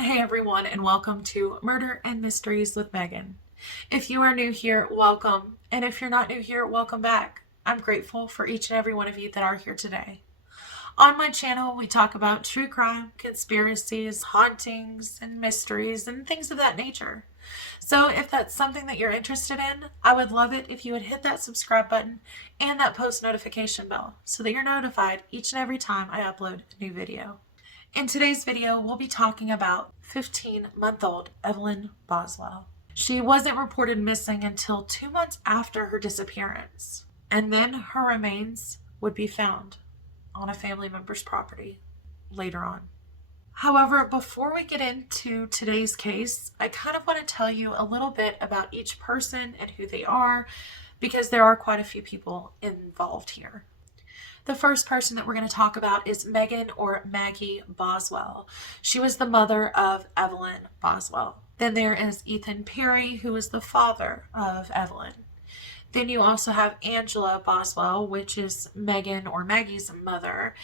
Hey everyone, and welcome to Murder and Mysteries with Megan. If you are new here, welcome. And if you're not new here, welcome back. I'm grateful for each and every one of you that are here today. On my channel, we talk about true crime, conspiracies, hauntings, and mysteries, and things of that nature. So if that's something that you're interested in, I would love it if you would hit that subscribe button and that post notification bell so that you're notified each and every time I upload a new video. In today's video, we'll be talking about 15-month-old Evelyn Boswell. She wasn't reported missing until 2 months after her disappearance, and then her remains would be found on a family member's property later on. However, before we get into today's case, I kind of want to tell you a little bit about each person and who they are, because there are quite a few people involved here. The first person that we're going to talk about is Megan or Maggie Boswell. She was the mother of Evelyn Boswell. Then there is Ethan Perry, who is the father of Evelyn. Then you also have Angela Boswell, which is Megan or Maggie's mother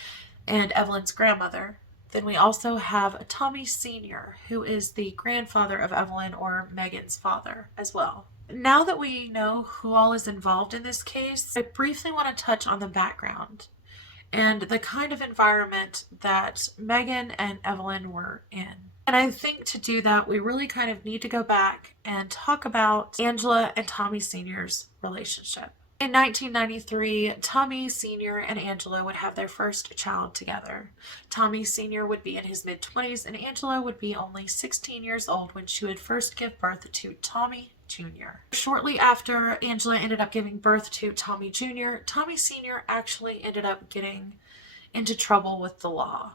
and Evelyn's grandmother. Then we also have Tommy Sr., who is the grandfather of Evelyn or Megan's father as well. Now that we know who all is involved in this case, I briefly want to touch on the background and the kind of environment that Megan and Evelyn were in. And I think to do that, we really kind of need to go back and talk about Angela and Tommy Sr.'s relationship. In 1993, Tommy Sr. and Angela would have their first child together. Tommy Sr. would be in his mid-20s and Angela would be only 16 years old when she would first give birth to Tommy Jr. Shortly after Angela ended up giving birth to Tommy Jr., Tommy Sr. actually ended up getting into trouble with the law.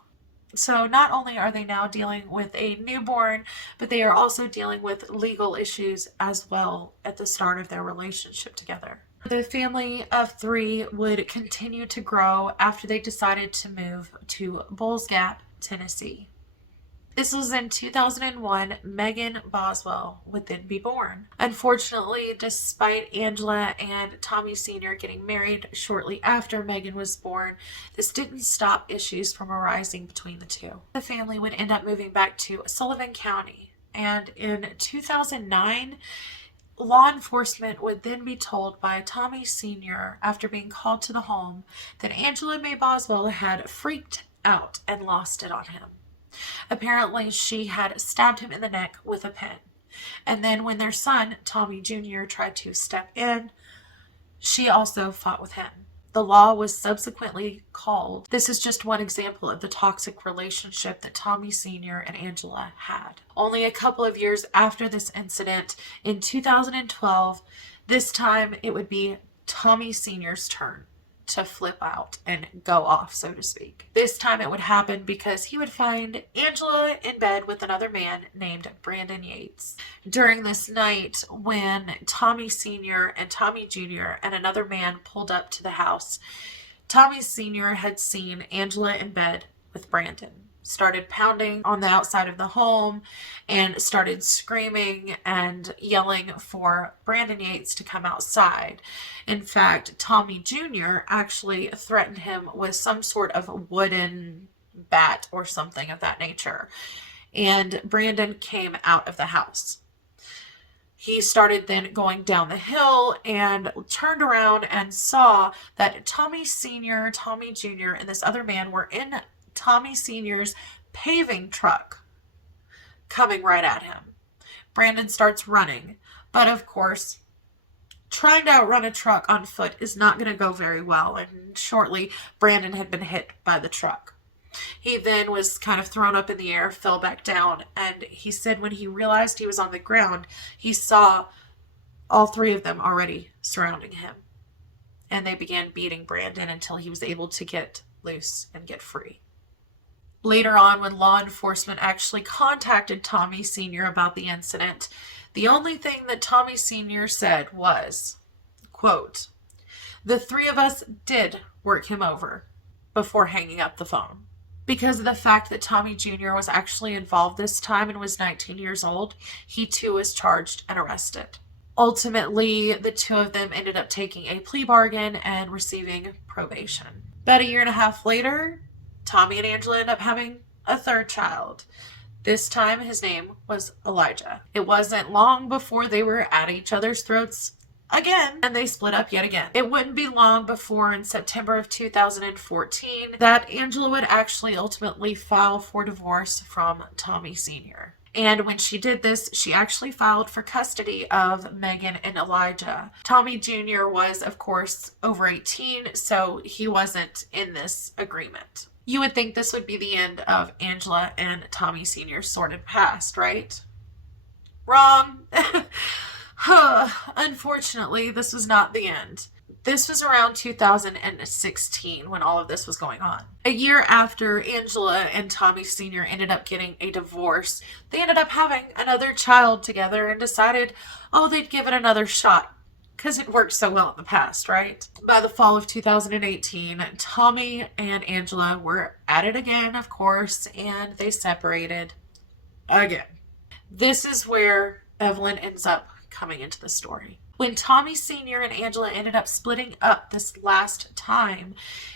So not only are they now dealing with a newborn, but they are also dealing with legal issues as well at the start of their relationship together. The family of three would continue to grow after they decided to move to Bulls Gap, Tennessee. This was in 2001. Megan Boswell would then be born. Unfortunately, despite Angela and Tommy Sr. getting married shortly after Megan was born, this didn't stop issues from arising between the two. The family would end up moving back to Sullivan County, and in 2009, law enforcement would then be told by Tommy Sr., after being called to the home, that Angela May Boswell had freaked out and lost it on him. Apparently, she had stabbed him in the neck with a pin. And then when their son, Tommy Jr., tried to step in, she also fought with him. The law was subsequently called. This is just one example of the toxic relationship that Tommy Sr. and Angela had. Only a couple of years after this incident, in 2012, this time it would be Tommy Sr.'s turn to flip out and go off, so to speak. This time it would happen because he would find Angela in bed with another man named Brandon Yates. During this night, when Tommy Sr. and Tommy Jr. and another man pulled up to the house, Tommy Sr. had seen Angela in bed with Brandon, started pounding on the outside of the home, and started screaming and yelling for Brandon Yates to come outside. In fact, Tommy Jr. actually threatened him with some sort of wooden bat or something of that nature. And Brandon came out of the house. He started then going down the hill and turned around and saw that Tommy Sr., Tommy Jr., and this other man were in Tommy Sr.'s paving truck coming right at him. Brandon starts running, but of course, trying to outrun a truck on foot is not going to go very well, and shortly Brandon had been hit by the truck. He then was kind of thrown up in the air, fell back down, and he said when he realized he was on the ground, he saw all three of them already surrounding him, and they began beating Brandon until he was able to get loose and get free. Later on, when law enforcement actually contacted Tommy Sr. about the incident, the only thing that Tommy Sr. said was, quote, "The three of us did work him over," before hanging up the phone. Because of the fact that Tommy Jr. was actually involved this time and was 19 years old, he too was charged and arrested. Ultimately, the two of them ended up taking a plea bargain and receiving probation. About a year and a half later, Tommy and Angela end up having a third child. This time his name was Elijah. It wasn't long before they were at each other's throats again, and they split up yet again. It wouldn't be long before in September of 2014 that Angela would actually ultimately file for divorce from Tommy Sr. And when she did this, she actually filed for custody of Megan and Elijah. Tommy Jr. was, of course, over 18, so he wasn't in this agreement. You would think this would be the end of Angela and Tommy Sr.'s sordid past, right? Wrong. Unfortunately, this was not the end. This was around 2016 when all of this was going on. A year after Angela and Tommy Sr. ended up getting a divorce, they ended up having another child together and decided, oh, they'd give it another shot because it worked so well in the past, right? By the fall of 2018, Tommy and Angela were at it again, of course, and they separated again. This is where Evelyn ends up coming into the story. When Tommy Sr. and Angela ended up splitting up this last time,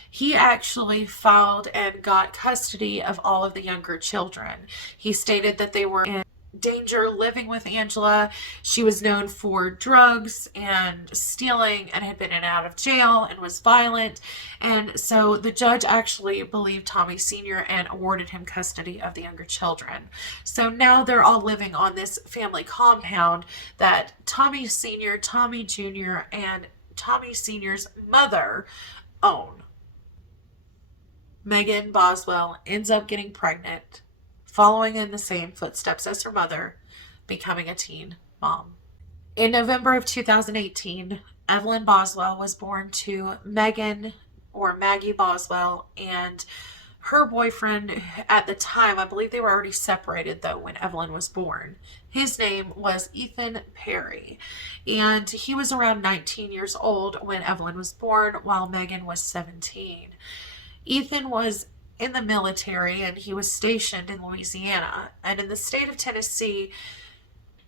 he actually filed and got custody of all of the younger children. He stated that they were in danger living with Angela. She was known for drugs and stealing and had been in and out of jail and was violent. And so the judge actually believed Tommy Sr. and awarded him custody of the younger children. So now they're all living on this family compound that Tommy Sr., Tommy Jr., and Tommy Sr.'s mother own. Megan Boswell ends up getting pregnant, following in the same footsteps as her mother, becoming a teen mom. In November of 2018, Evelyn Boswell was born to Megan, or Maggie Boswell, and her boyfriend at the time. I believe they were already separated though when Evelyn was born. His name was Ethan Perry, and he was around 19 years old when Evelyn was born, while Megan was 17. Ethan was in the military and he was stationed in Louisiana. And in the state of Tennessee,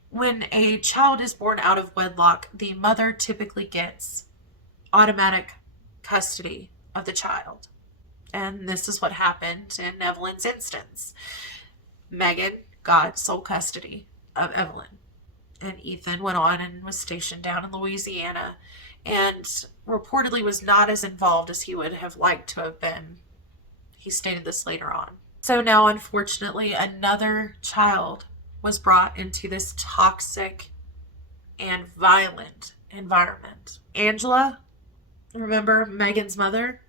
when a child is born out of wedlock, the mother typically gets automatic custody of the child. And this is what happened in Evelyn's instance. Megan got sole custody of Evelyn, and Ethan went on and was stationed down in Louisiana and reportedly was not as involved as he would have liked to have been. He stated this later on. So now, unfortunately, another child was brought into this toxic and violent environment. Angela, remember Megan's mother?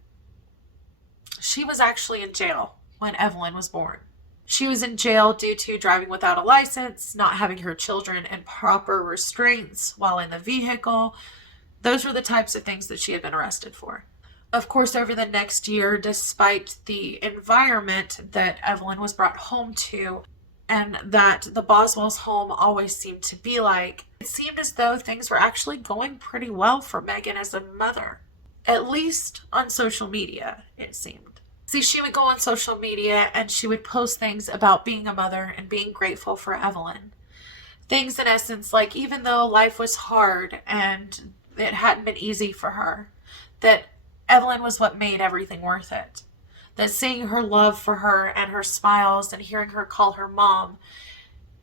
She was actually in jail when Evelyn was born. She was in jail due to driving without a license, not having her children in proper restraints while in the vehicle. Those were the types of things that she had been arrested for. Of course, over the next year, despite the environment that Evelyn was brought home to and that the Boswell's home always seemed to be like, it seemed as though things were actually going pretty well for Megan as a mother. At least on social media, it seemed. See, she would go on social media and she would post things about being a mother and being grateful for Evelyn. Things in essence like, even though life was hard and it hadn't been easy for her, that Evelyn was what made everything worth it. That seeing her love for her and her smiles and hearing her call her mom,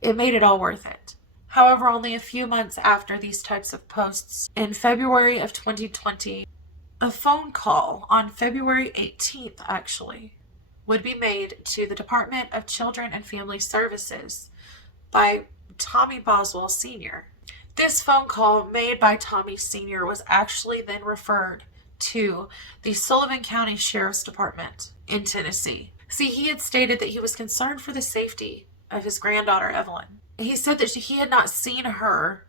it made it all worth it. However, only a few months after these types of posts, in February of 2020, a phone call on February 18th, actually, would be made to the Department of Children and Family Services by Tommy Boswell Sr. This phone call made by Tommy Sr. was actually then referred to the Sullivan County Sheriff's Department in Tennessee. See, he had stated that he was concerned for the safety of his granddaughter, Evelyn. He said that he had not seen her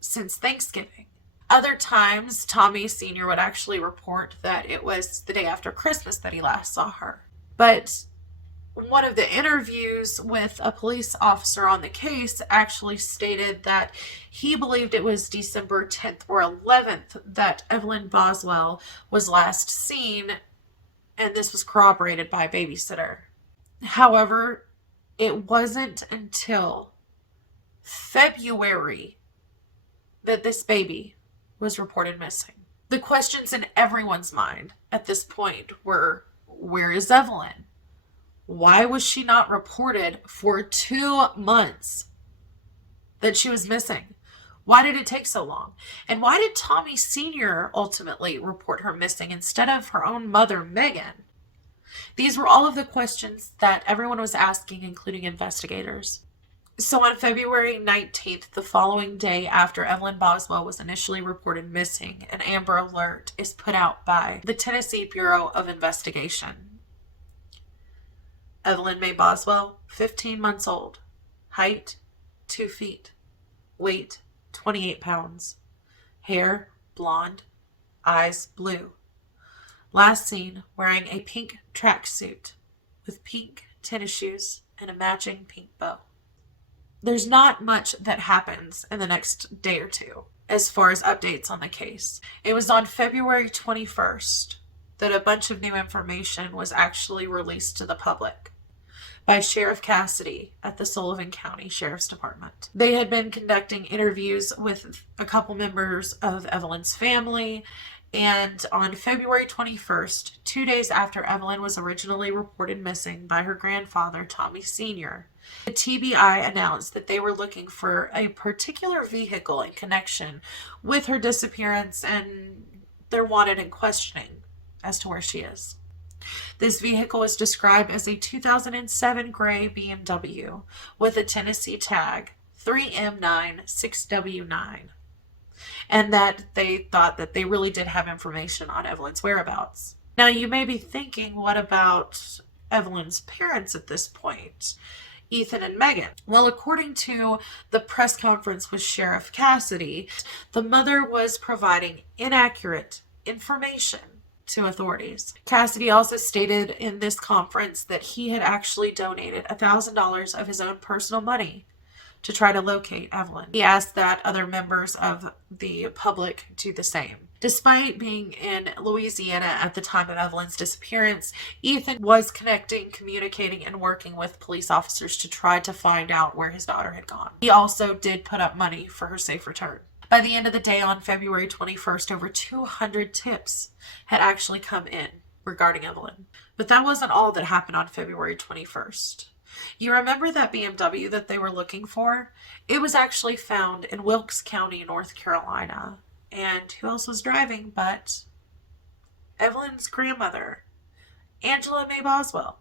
since Thanksgiving. Other times, Tommy Sr. would actually report that it was the day after Christmas that he last saw her. But one of the interviews with a police officer on the case actually stated that he believed it was December 10th or 11th that Evelyn Boswell was last seen, and this was corroborated by a babysitter. However, it wasn't until February that this baby was reported missing. The questions in everyone's mind at this point were, where is Evelyn? Why was she not reported for 2 months that she was missing? Why did it take so long? And why did Tommy Sr. ultimately report her missing instead of her own mother, Megan? These were all of the questions that everyone was asking, including investigators. So on February 19th, the following day after Evelyn Boswell was initially reported missing, an Amber Alert is put out by the Tennessee Bureau of Investigation. Evelyn Mae Boswell, 15 months old, height 2 feet, weight 28 pounds, hair blonde, eyes blue. Last seen wearing a pink tracksuit with pink tennis shoes and a matching pink bow. There's not much that happens in the next day or two as far as updates on the case. It was on February 21st that a bunch of new information was actually released to the public by Sheriff Cassidy at the Sullivan County Sheriff's Department. They had been conducting interviews with a couple members of Evelyn's family, and on February 21st, 2 days after Evelyn was originally reported missing by her grandfather, Tommy Sr., the TBI announced that they were looking for a particular vehicle in connection with her disappearance, and they're wanted in questioning as to where she is. This vehicle was described as a 2007 gray BMW with a Tennessee tag 3M96W9, and that they thought that they really did have information on Evelyn's whereabouts. Now you may be thinking, what about Evelyn's parents at this point? Ethan and Megan. Well, according to the press conference with Sheriff Cassidy, the mother was providing inaccurate information to authorities. Cassidy also stated in this conference that he had actually donated $1,000 of his own personal money to try to locate Evelyn. He asked that other members of the public do the same. Despite being in Louisiana at the time of Evelyn's disappearance, Ethan was connecting, communicating, and working with police officers to try to find out where his daughter had gone. He also did put up money for her safe return. By the end of the day on February 21st, over 200 tips had actually come in regarding Evelyn. But that wasn't all that happened on February 21st. You remember that BMW that they were looking for? It was actually found in Wilkes County, North Carolina. And who else was driving but Evelyn's grandmother, Angela Mae Boswell.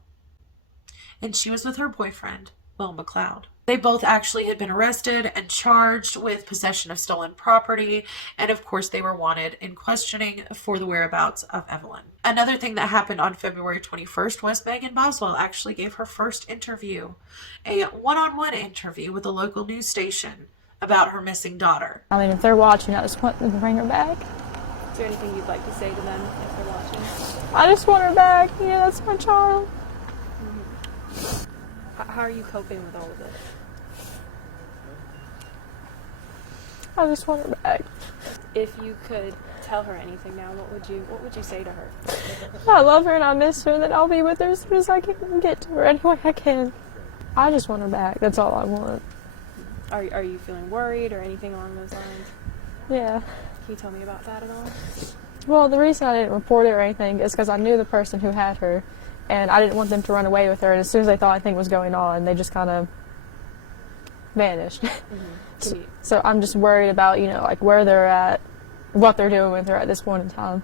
And she was with her boyfriend, Will McLeod. They both actually had been arrested and charged with possession of stolen property, and of course they were wanted in questioning for the whereabouts of Evelyn. Another thing that happened on February 21st was Megan Boswell actually gave her first interview, a one-on-one interview with a local news station about her missing daughter. I mean, if they're watching, I just want them to bring her back. Is there anything you'd like to say to them if they're watching? I just want her back. Yeah, that's my child. Mm-hmm. How are you coping with all of this? I just want her back. If you could tell her anything now, what would you say to her? I love her and I miss her, and that I'll be with her as soon as I can get to her any way I can. I just want her back. That's all I want. Are you feeling worried or anything along those lines? Yeah. Can you tell me about that at all? Well, the reason I didn't report it or anything is because I knew the person who had her, and I didn't want them to run away with her. And as soon as they thought anything was going on, they just kind of vanished. Mm-hmm. So I'm just worried about, like where they're at, what they're doing with her at this point in time.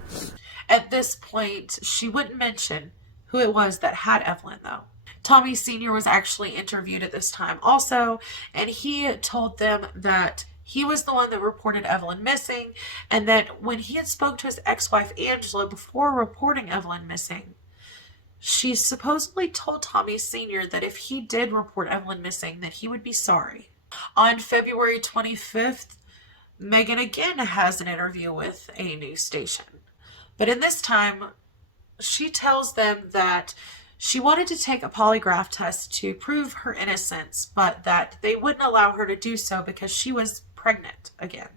At this point, she wouldn't mention who it was that had Evelyn, though. Tommy Sr. was actually interviewed at this time also, and he told them that he was the one that reported Evelyn missing, and that when he had spoke to his ex-wife Angela before reporting Evelyn missing, she supposedly told Tommy Sr. that if he did report Evelyn missing, that he would be sorry. On February 25th, Megan again has an interview with a news station, but in this time, she tells them that she wanted to take a polygraph test to prove her innocence, but that they wouldn't allow her to do so because she was pregnant again.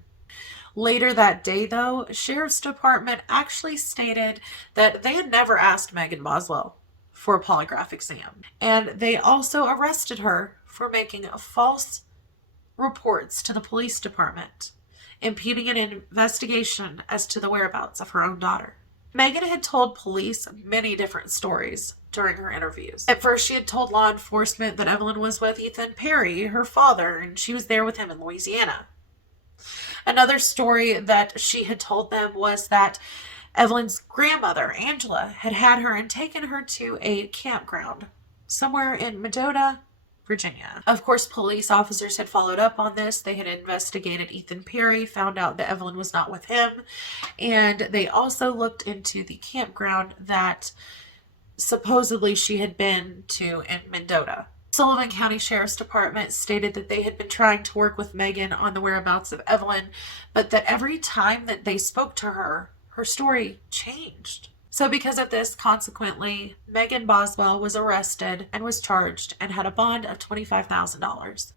Later that day, though, Sheriff's Department actually stated that they had never asked Megan Boswell for a polygraph exam. And they also arrested her for making false reports to the police department, impeding an investigation as to the whereabouts of her own daughter. Megan had told police many different stories during her interviews. At first, she had told law enforcement that Evelyn was with Ethan Perry, her father, and she was there with him in Louisiana. Another story that she had told them was that Evelyn's grandmother, Angela, had her and taken her to a campground somewhere in Mendota, Virginia. Of course, police officers had followed up on this. They had investigated Ethan Perry, found out that Evelyn was not with him, and they also looked into the campground that supposedly she had been to in Mendota. Sullivan County Sheriff's Department stated that they had been trying to work with Megan on the whereabouts of Evelyn, but that every time that they spoke to her, her story changed. So because of this, consequently, Megan Boswell was arrested and was charged and had a bond of $25,000.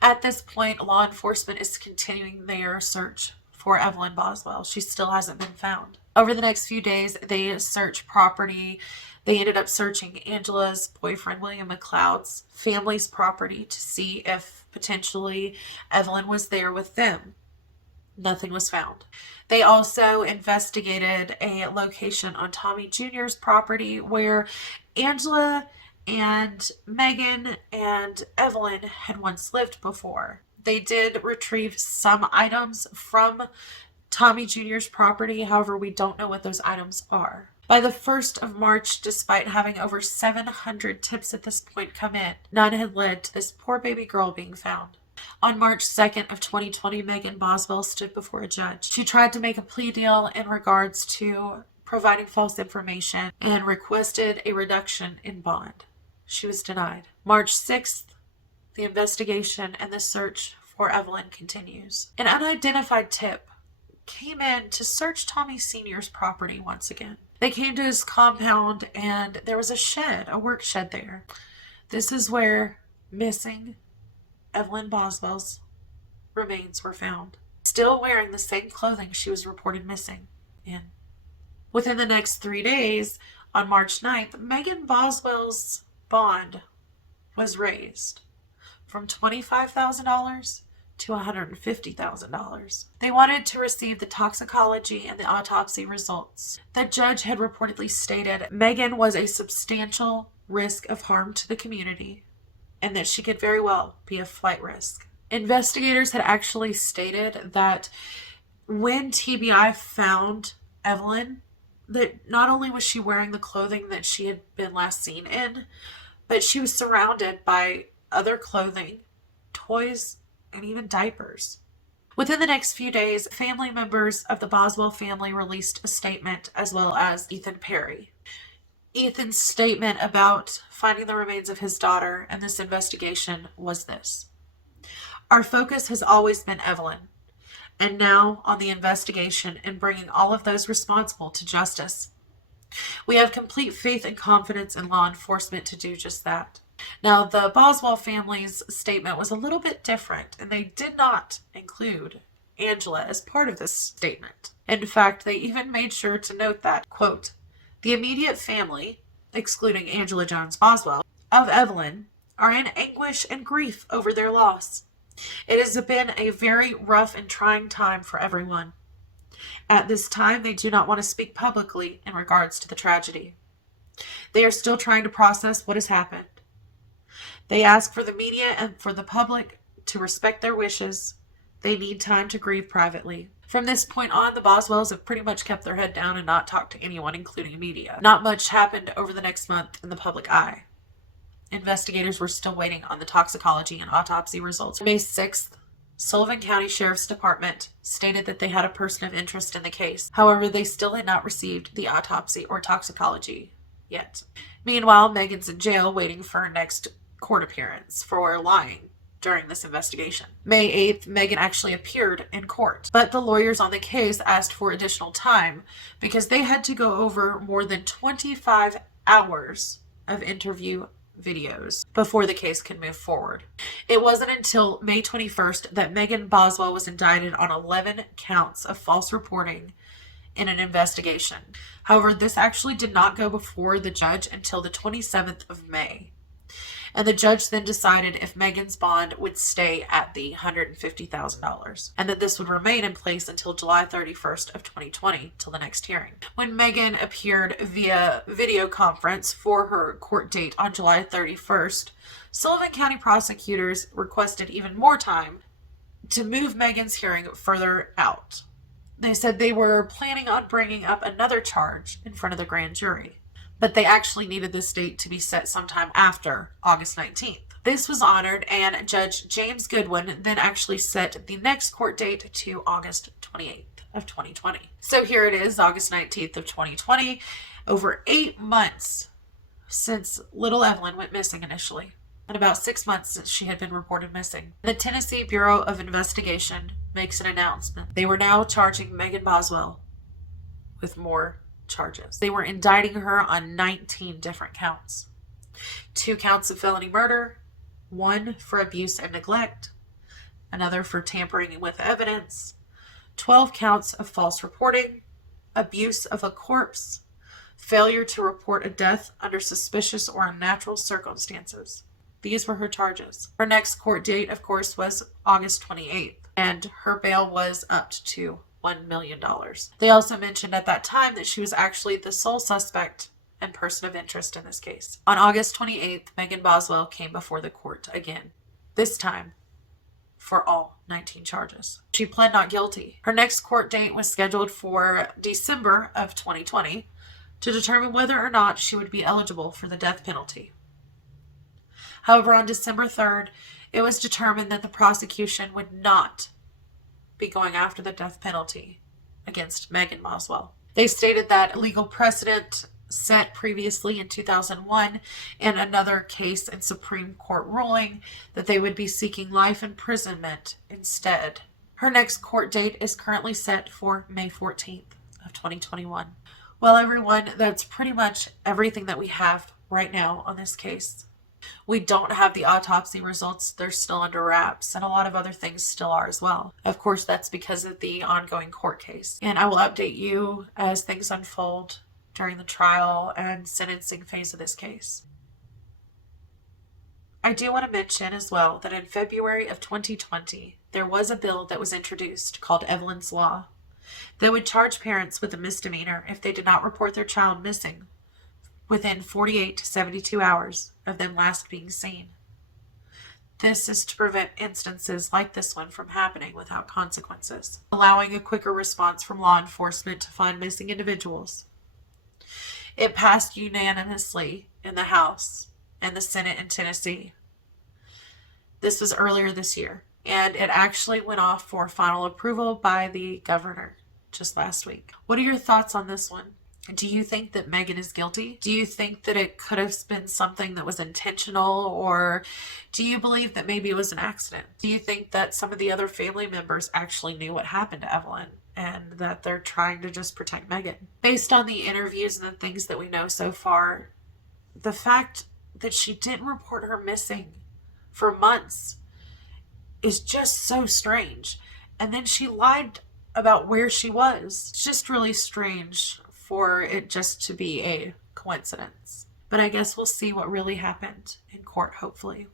At this point, law enforcement is continuing their search for Evelyn Boswell. She still hasn't been found. Over the next few days, they searched property. They ended up searching Angela's boyfriend, William McLeod's family's property to see if potentially Evelyn was there with them. Nothing was found. They also investigated a location on Tommy Jr.'s property where Angela and Megan and Evelyn had once lived before. They did retrieve some items from Tommy Jr.'s property. However, we don't know what those items are. By the 1st of March, despite having over 700 tips at this point come in, none had led to this poor baby girl being found. On March 2nd of 2020, Megan Boswell stood before a judge. She tried to make a plea deal in regards to providing false information and requested a reduction in bond. She was denied. March 6th, the investigation and the search for Evelyn continues. An unidentified tip came in to search Tommy Sr.'s property once again. They came to his compound and there was a shed, a work shed there. This is where missing Evelyn Boswell's remains were found, still wearing the same clothing she was reported missing in. Within the next 3 days, on March 9th, Megan Boswell's bond was raised from $25,000 to $150,000. They wanted to receive the toxicology and the autopsy results. The judge had reportedly stated Megan was a substantial risk of harm to the community and that she could very well be a flight risk. Investigators had actually stated that when TBI found Evelyn, that not only was she wearing the clothing that she had been last seen in, but she was surrounded by other clothing, toys, and even diapers. Within the next few days, family members of the Boswell family released a statement, as well as Ethan Perry. Ethan's statement about finding the remains of his daughter and this investigation was this: "Our focus has always been Evelyn, and now on the investigation and bringing all of those responsible to justice. We have complete faith and confidence in law enforcement to do just that." Now, the Boswell family's statement was a little bit different, and they did not include Angela as part of this statement. In fact, they even made sure to note that, quote, "The immediate family, excluding Angela Jones Boswell, of Evelyn, are in anguish and grief over their loss. It has been a very rough and trying time for everyone. At this time, they do not want to speak publicly in regards to the tragedy. They are still trying to process what has happened. They ask for the media and for the public to respect their wishes. They need time to grieve privately." From this point on, the Boswells have pretty much kept their head down and not talked to anyone, including media. Not much happened over the next month in the public eye. Investigators were still waiting on the toxicology and autopsy results. May 6th, Sullivan County Sheriff's Department stated that they had a person of interest in the case. However, they still had not received the autopsy or toxicology yet. Meanwhile, Megan's in jail waiting for her next court appearance for lying during this investigation. May 8th, Megan actually appeared in court, but the lawyers on the case asked for additional time because they had to go over more than 25 hours of interview videos before the case can move forward. It wasn't until May 21st that Megan Boswell was indicted on 11 counts of false reporting in an investigation. However, this actually did not go before the judge until the 27th of May. And the judge then decided if Megan's bond would stay at the $150,000 and that this would remain in place until July 31st of 2020 till the next hearing. When Megan appeared via video conference for her court date on July 31st, Sullivan County prosecutors requested even more time to move Megan's hearing further out. They said they were planning on bringing up another charge in front of the grand jury, but they actually needed this date to be set sometime after August 19th. This was honored, and Judge James Goodwin then actually set the next court date to August 28th of 2020. So here it is, August 19th of 2020, over 8 months since little Evelyn went missing initially, and about 6 months since she had been reported missing. The Tennessee Bureau of Investigation makes an announcement. They were now charging Megan Boswell with more charges. They were indicting her on 19 different counts. 2 counts of felony murder, 1 for abuse and neglect, another for tampering with evidence, 12 counts of false reporting, abuse of a corpse, failure to report a death under suspicious or unnatural circumstances. These were her charges. Her next court date, of course, was August 28th, and her bail was up to $1 million. They also mentioned at that time that she was actually the sole suspect and person of interest in this case. On August 28th, Megan Boswell came before the court again, this time for all 19 charges. She pled not guilty. Her next court date was scheduled for December of 2020 to determine whether or not she would be eligible for the death penalty. However, on December 3rd, it was determined that the prosecution would not be going after the death penalty against Megan Boswell. They stated that legal precedent set previously in 2001 in another case and Supreme Court ruling that they would be seeking life imprisonment instead. Her next court date is currently set for May 14th of 2021. Well, everyone, that's pretty much everything that we have right now on this case. We don't have the autopsy results. They're still under wraps, and a lot of other things still are as well. Of course, that's because of the ongoing court case. And I will update you as things unfold during the trial and sentencing phase of this case. I do want to mention as well that in February of 2020, there was a bill that was introduced called Evelyn's Law that would charge parents with a misdemeanor if they did not report their child missing within 48 to 72 hours of them last being seen. This is to prevent instances like this one from happening without consequences, allowing a quicker response from law enforcement to find missing individuals. It passed unanimously in the House and the Senate in Tennessee. This was earlier this year, and it actually went off for final approval by the governor just last week. What are your thoughts on this one? Do you think that Megan is guilty? Do you think that it could have been something that was intentional, or do you believe that maybe it was an accident? Do you think that some of the other family members actually knew what happened to Evelyn and that they're trying to just protect Megan? Based on the interviews and the things that we know so far, the fact that she didn't report her missing for months is just so strange. And then she lied about where she was. It's just really strange for it just to be a coincidence. But I guess we'll see what really happened in court, hopefully.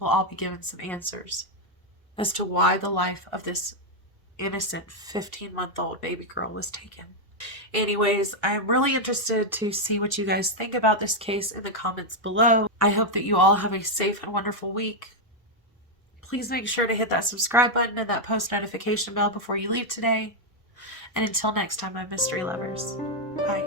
We'll all be given some answers as to why the life of this innocent 15-month-old baby girl was taken. Anyways, I'm really interested to see what you guys think about this case in the comments below. I hope that you all have a safe and wonderful week. Please make sure to hit that subscribe button and that post notification bell before you leave today. And until next time, my mystery lovers, bye.